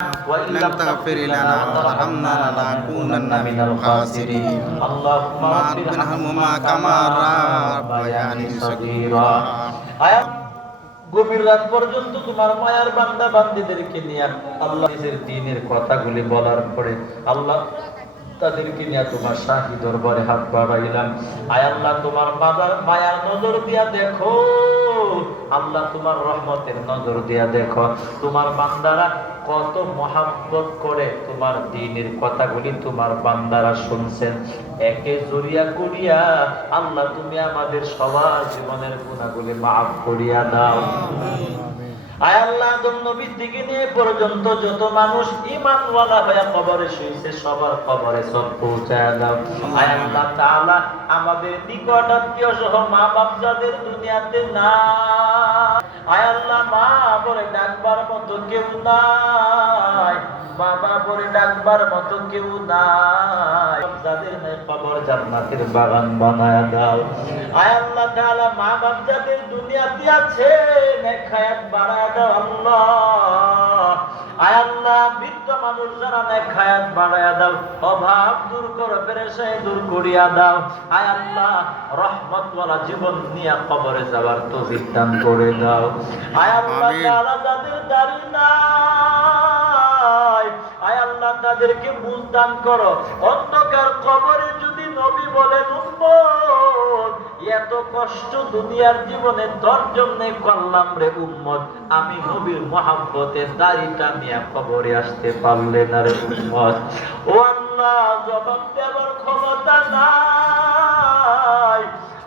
وإن لم تغفر لنا وترحمنا لنكونن من الخاسرين اللهم رب ارحمهما كما ربياني صغيرا গভীর রাত পর্যন্ত তোমার মায়ার বান্দা বান্দীদেরকে নিয়ে আল্লাহ নিজের দ্বীনের কথাগুলি বলার পরে আল্লাহ তাদেরকে নিয়ে তোমার শাহী দরবারে হাত বাড়াইলাম। আয় আল্লাহ তোমার মায়ার নজর দিয়া দেখো, আল্লাহ তোমার রহমতের নজর দিয়া দেখো তোমার বান্দারা কত মহাব্বত করে তোমার দ্বীনের কথাগুলি তোমার বান্দারা শুনছেন। একে জড়িয়া করিয়া আল্লাহ তুমি আমাদের সবার জীবনের গুনাহগুলি মাফ করিয়া দাও। আয় আল্লাহ আদম নবী থেকে নিয়ে পর্যন্ত যত মানুষ ঈমানওয়ালা হয়ে কবরে শুয়েছে সবার কবরে সব পৌঁছায় দাও। আয় আল্লাহ তাআলা আমাদের নিকট আত্মীয় সহ মা বাপ যাদের দুনিয়াতে না, আয় আল্লাহ মা বলে ডাকবার মতো কেউ নাই, বাবা বলে ডাকবার মতো কেউ নাই, যাদের কবর জান্নাতের বাগান বানায়া দাও। আয় আল্লাহ তাআলা মা বাপ যাদের দুনিয়াতে আছে নেক হায়াত বাড়ায়া দাও আল্লাহ। আয় আল্লাহ বৃদ্ধ মানুষ যারা নেক হায়াত বাড়ায়া দাও, অভাব দূর করো, পেরেশানি দূর করিয়া দাও। আয় আল্লাহ রহমতওয়ালা জীবন নিয়ে কবরে যাওয়ার তৌফিক দান করে দাও। আয় আল্লাহ তাআলা যাদের দাড়ি নাই, আয় আল্লাহ তাদেরকে বুঝ দান করো। অন্ধকার কবরে যদি নবী বলেন উম্মত এত কষ্ট দুনিয়ার জীবনে তোর জন্য করলাম রে উম্মত, আমি নবীর মহব্বতে দাড়িটা নিয়ে কবরে আসতে পারলে না রে উম্মত। ও আল্লাহ জবাব দেওয়ার ক্ষমতা নাই।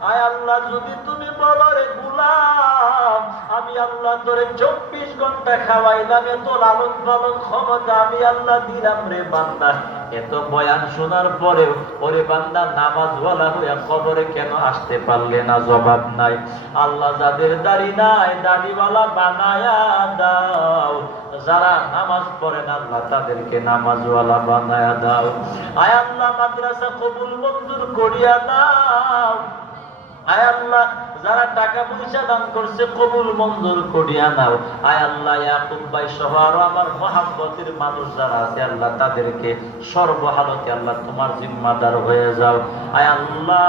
আয় আল্লাহ যদি তুমি বলো রে গোলাম আমি আল্লাহ তোরে 24 ঘন্টা খাওয়াইলাম, এত লালন পালন ক্ষমতা আমি আল্লাহ দিলাম রে বান্দা, এত বয়ান শোনার পরেও ওরে বান্দা নামাজওয়ালা হইয়া কবরে কেন আসতে পারলে না? জবাব নাই। আল্লাহ যাদের দাড়ি নাই দাড়িওয়ালা বানায়া দাও, যারা নামাজ পড়ে না আল্লাহ তাদেরকে নামাজওয়ালা বানায়া দাও। আয় আল্লাহ মাদ্রাসা কবুল মঞ্জুর করিয়া দাও। আয় আল্লাহ যারা টাকা পয়সা দান করছে কবুল মঞ্জুর করিয়া নাও। আয় আল্লাহ ইয়াকুব ভাই সহ আরো আমার মহব্বতের মানুষ যারা আছে আল্লাহ তাদেরকে সর্বহালতে আল্লাহ তোমার জিম্মাদার হয়ে যাও। আয় আল্লাহ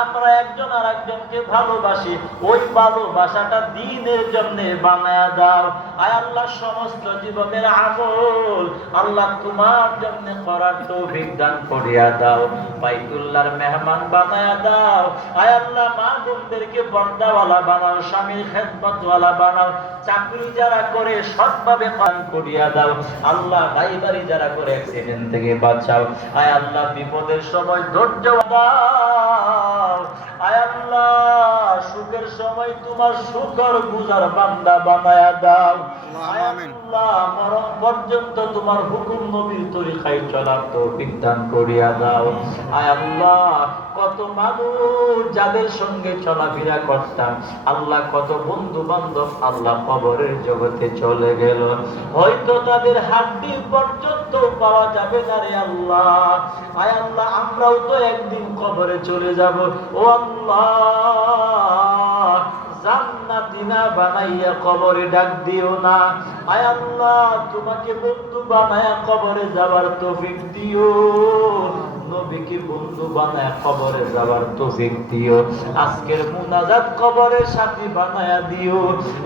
আমরা একজন আর একজনকে ভালোবাসি, ওই ভালোবাসাটা দ্বীনের জন্য বানায়া দাও। আয় আল্লাহ সমস্ত জীবনের আমল আল্লাহ তোমার জন্য করার তৌফিক দান করিয়া দাও। বাইতুল্লাহর মেহমান বানায়া দাও। আয় আল্লাহ মা বোনদেরকে পর্দাওয়ালা বানাও, স্বামীর খেদমতওয়ালা বানাও, চাকরি যারা করে সৎভাবে পালন করিয়া দাও। আল্লাহ গাড়ি যারা করে অ্যাক্সিডেন্ট থেকে বাঁচাও। আয় আল্লাহ বিপদের সময় ধৈর্য দাও। আয় আল্লাহ সুখের সময় তোমার শুকর গুজার বান্দা বানায়া দাও। আয় আল্লাহ মরণ পর্যন্ত তোমার হুকুম নবীর তরিকায় চলার তৌফিক দান করিয়া দাও। আয় আল্লাহ কত মানুষ যাদের সঙ্গে চলাফেরা করতাম আল্লাহ, কত বন্ধু বান্ধব আল্লাহ কবরের জগতে চলে গেল, হয়তো তাদের হাড্ডি পর্যন্ত পাওয়া যাবে না রে আল্লাহ। আয় আল্লাহ আমরাও তো একদিন কবরে চলে যাব। ও আল্লাহ জান্নাতি না বানাইয়া কবরে ডাক দিও না। আয় আল্লাহ তোমাকে বন্ধু বানায়া কবরে যাওয়ার তৌফিক দিও, নবীকে বন্ধু বানায়া কবরে যাওয়ার তৌফিক দিও। আজকের মুনাজাত কবরের সাথী বানায়া দিও।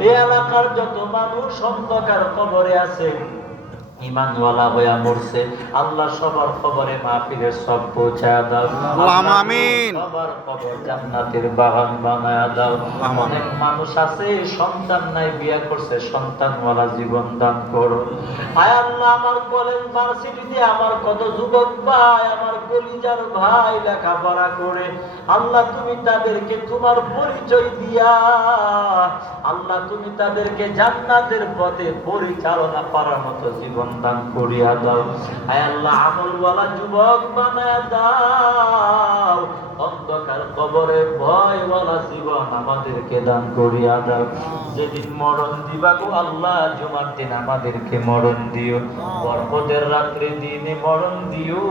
এই এলাকার যত মানুষ অন্ধকার কবরে আছে ঈমানওয়ালা হইয়া মরছে আল্লাহ সবার কবরে মাহফিলের সব পৌঁছায়া দাও। আমিন। সবার কবর জান্নাতের বাগান বানায়া দাও। অনেক মানুষ আছে সন্তান নাই, বিয়ে করছে, সন্তানওয়ালা জীবন দান করো। আয় আল্লাহ আমার কলেজ ভার্সিটিতে আমার কত যুবক ভাই, আমার কলিজার ভাই লেখাপড়া করে আল্লাহ তুমি তাদেরকে তোমার পরিচয় দিয়া আল্লাহ তুমি তাদেরকে জান্নাতের পথে পরিচালনা করার মতো জীবন দান করিয়া দাও। আয় আল্লাহ আমলওয়ালা যুবক বানায়া দাও। অন্ধকার কবরে ভয়ওয়ালা জীবন আমাদেরকে দান করিয়া দাও। যেদিন মরণ দিবা গো আল্লাহ জুমার দিন আমাদেরকে মরণ দিও, বরকতের রাত্রে দিনে মরণ দিও,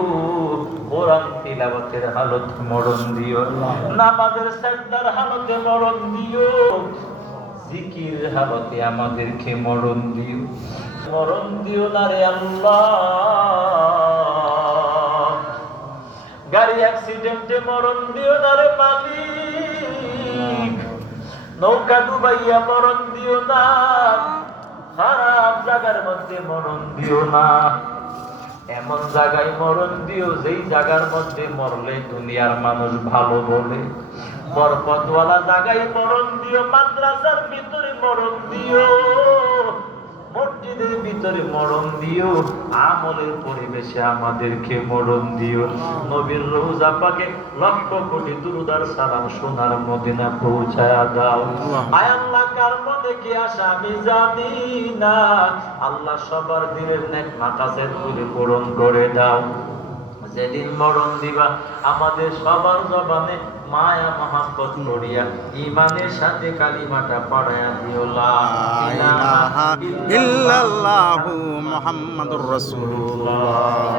কোরআন তিলাওয়াতের হালতে মরণ দিও, নামাজের সাজদার হালতে মরণ দিও, জিকির হালতে আমাদেরকে মরণ দিও। মরণ দিও না রে আল্লাহ, গাড়ি অ্যাক্সিডেন্টে মরণ দিও না রে মালিক, নৌকা ডুবাইয়া মরণ দিও না, খারাপ জায়গার মধ্যে মরণ দিও না, এমন জায়গায় মরণ দিও যেই জায়গার মধ্যে মরলে দুনিয়ার মানুষ ভালো বলে, বরকতওয়ালা জায়গায় মরণ দিও, মাদ্রাসার ভিতরে মরণ দিও, মসজিদের ভিতরে মরণ দিও, আমলের পরিবেশে আমাদেরকে মরণ দিও, নবীর রওজা পাকে লক্ষ কোটি দুরূদ আর সালাম সোনার মদিনা পৌঁছায়া দাও। আয় আল্লাহ, কার মনে কি আসে আমি জানি না, আল্লাহ সবার দিলের নেক মাকাসেদ গুলি পূরণ করে দাও। যেদিন মরণ দিবা আমাদের সবার জবানে মায়া মহাব্বত করিয়া ঈমানের সাথে কালিমাটা পড়ায়া দিও, লা ইলাহা ইল্লাল্লাহু মুহাম্মাদুর রাসূলুল্লাহ।